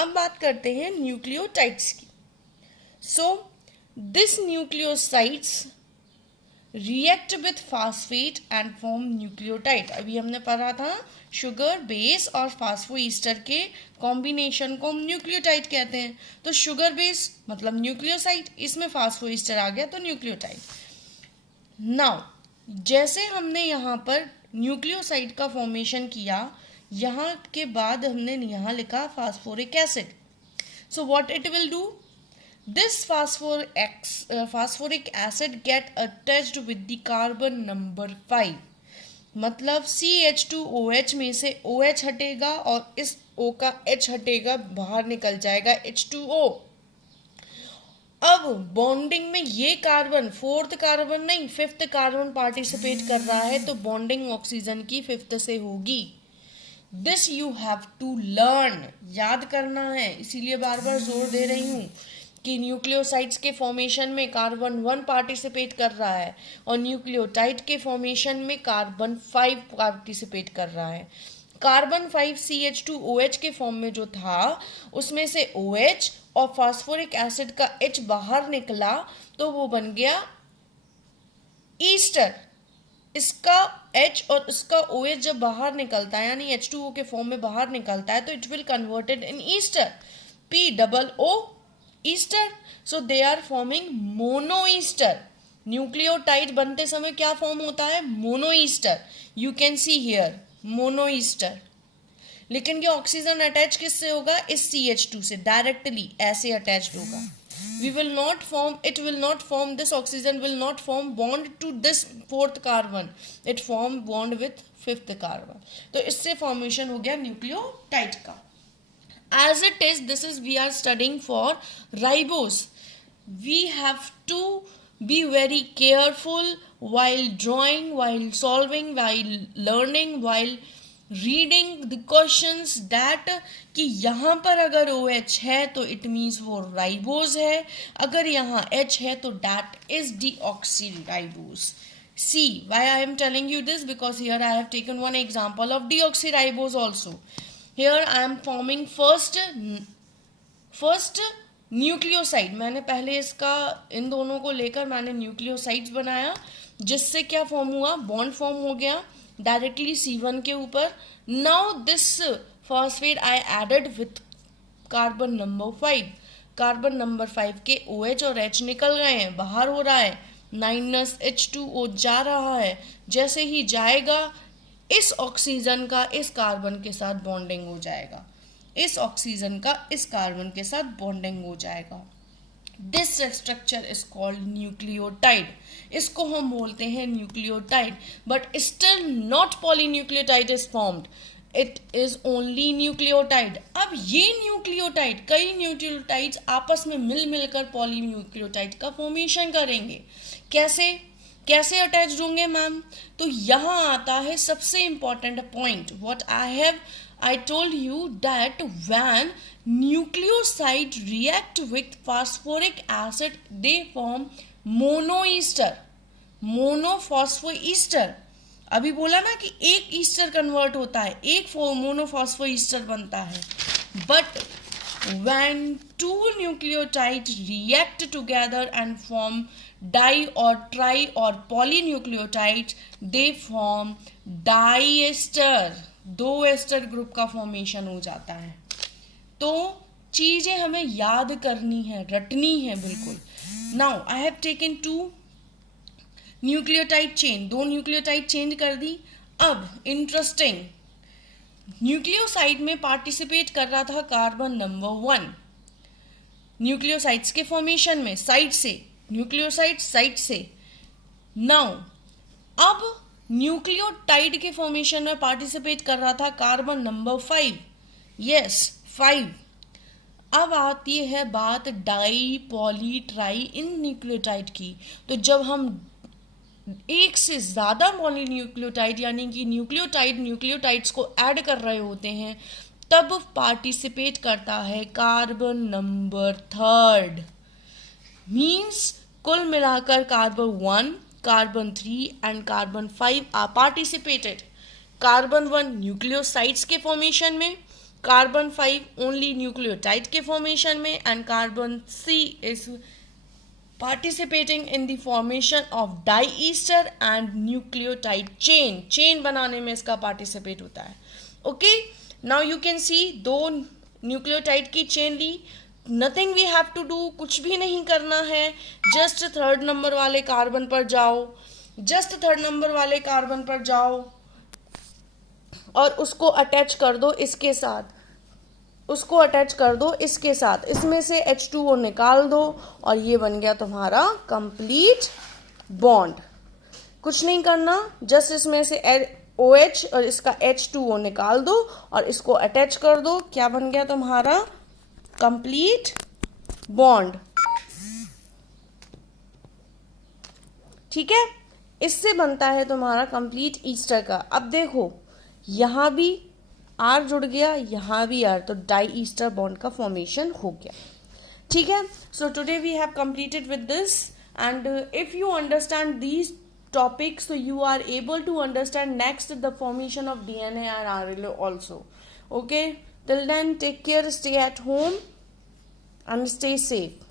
अब बात करते हैं न्यूक्लियोटाइड्स की। So this nucleosides react with phosphate and form nucleotide. अभी हमने पढ़ा था शुगर बेस और फास्फोईस्टर के कॉम्बिनेशन को हम न्यूक्लियोटाइड कहते हैं। तो शुगर बेस मतलब न्यूक्लियोसाइड, इसमें फास्फोईस्टर आ गया तो न्यूक्लियोटाइड। नाउ जैसे हमने यहाँ पर न्यूक्लियोसाइड का फॉर्मेशन किया, यहाँ के बाद हमने यहाँ लिखा phosphoric acid. So what it will do, this phosphoric acid get attached with the carbon number 5। मतलब CH2OH में से OH हटेगा और इस O का H हटेगा, बाहर निकल जाएगा H2O। अब बॉन्डिंग में ये कार्बन, फोर्थ कार्बन नहीं फिफ्थ कार्बन पार्टिसिपेट कर रहा है, तो बॉन्डिंग ऑक्सीजन की फिफ्थ से होगी। This you have to learn, याद करना है, इसीलिए बार बार जोर दे रही हूँ कि न्यूक्लियोसाइड्स के फॉर्मेशन में कार्बन 1 पार्टिसिपेट कर रहा है और न्यूक्लियोटाइड के फॉर्मेशन में कार्बन 5 पार्टिसिपेट कर रहा है। कार्बन 5 CH2OH के फॉर्म में जो था उसमें से OH और फास्फोरिक एसिड का H बाहर निकला तो वो बन गया ईस्टर। इसका H और इसका OH जब बाहर निकलता है यानी H2O के फॉर्म में बाहर निकलता है तो it will converted in ester, POO ester. So they are forming monoester. Nucleotide बनते समय क्या फॉर्म होता है, monoester. You can see here monoester. लेकिन ये ऑक्सीजन अटैच किससे होगा, इस CH2 से डायरेक्टली ऐसे अटैच्ड होगा। we will not form, it will not form, this oxygen will not form bond to this fourth carbon, it form bond with fifth carbon। तो इससे फॉर्मेशन हो गया न्यूक्लियोटाइड का। as it is, this is we are studying for ribose। we have to be very careful while drawing, while solving, while learning, while reading the questions that कि यहाँ पर अगर OH है तो इट मीन्स वो ribose है, अगर यहाँ H है तो that is deoxyribose. See why I am telling you this, because here I have taken one example of deoxyribose also. Here I am forming first nucleoside. मैंने पहले इसका इन दोनों को लेकर मैंने न्यूक्लियोसाइड्स बनाया, जिससे क्या फॉर्म हुआ, बॉन्ड फॉर्म हो गया डायरेक्टली C1 के ऊपर। Now this phosphate I added with carbon number 5। Carbon number 5 के OH और H निकल गए हैं, बाहर हो रहा है, -H2O जा रहा है। जैसे ही जाएगा इस ऑक्सीजन का इस कार्बन के साथ बॉन्डिंग हो जाएगा, इस ऑक्सीजन का इस कार्बन के साथ बॉन्डिंग हो जाएगा। This structure is called nucleotide. इसको हम बोलते हैं nucleotide, but still not polynucleotide is formed, it is only nucleotide. अब ये न्यूक्लियोटाइड, कई न्यूक्लियोटाइड्स आपस में मिलकर पॉलीन्यूक्लियोटाइड का फॉर्मेशन करेंगे। कैसे कैसे अटैच्ड होंगे मैम, तो यहाँ आता है सबसे important point. What I told you that when nucleoside react with phosphoric acid, they form monoester, monophosphoester। अभी बोला ना कि एक ईस्टर कन्वर्ट होता है, एक मोनोफॉस्फोईस्टर बनता है। But when two nucleotides react together and form di or tri or polynucleotides, they form diester। दो एस्टर ग्रुप का फॉर्मेशन हो जाता है। तो चीजें हमें याद करनी है, रटनी है बिल्कुल। Now I have taken 2 nucleotide chain, 2 nucleotide change कर दी। अब इंटरेस्टिंग, न्यूक्लियोसाइड में पार्टिसिपेट कर रहा था कार्बन नंबर 1 न्यूक्लियोसाइड्स के फॉर्मेशन में, साइड से, न्यूक्लियोसाइड साइड से। नाउ अब न्यूक्लियोटाइड के फॉर्मेशन में पार्टिसिपेट कर रहा था कार्बन नंबर 5, यस 5। अब आती है बात डाई पॉली ट्राई इन न्यूक्लियोटाइड की। तो जब हम एक से ज़्यादा पॉलीन्यूक्लियोटाइड यानी कि न्यूक्लियोटाइड्स को ऐड कर रहे होते हैं, तब पार्टिसिपेट करता है कार्बन नंबर 3। मीन्स कुल मिलाकर carbon 1, carbon 3 and carbon 5 are participated. Carbon 1 nucleosides के फॉर्मेशन में, कार्बन 5 ओनली न्यूक्लियोटाइड के फॉर्मेशन में, and carbon C is participating in the formation of diester and nucleotide chain बनाने में इसका participate होता है. Okay, now you can see दो nucleotide की chain Lee, nothing we have to do, कुछ भी नहीं करना है, just थर्ड नंबर वाले कार्बन पर जाओ, और उसको अटैच कर दो इसके साथ, इसमें से H2O निकाल दो और ये बन गया तुम्हारा कंप्लीट बॉन्ड. कुछ नहीं करना, जस्ट इसमें से OH और इसका H2O निकाल दो और इसको अटैच कर दो, क्या बन गया तुम्हारा कंप्लीट बॉन्ड. ठीक है, इससे बनता है तुम्हारा कंप्लीट ईस्टर का. अब देखो यहां भी R जुड़ गया, यहाँ भी R, तो डाई ईस्टर बॉन्ड का फॉर्मेशन हो गया. ठीक है, so today we have completed with this, and if you understand these topics so you are able to understand next the formation of DNA and RNA also. Okay, till then take care, stay at home and stay safe.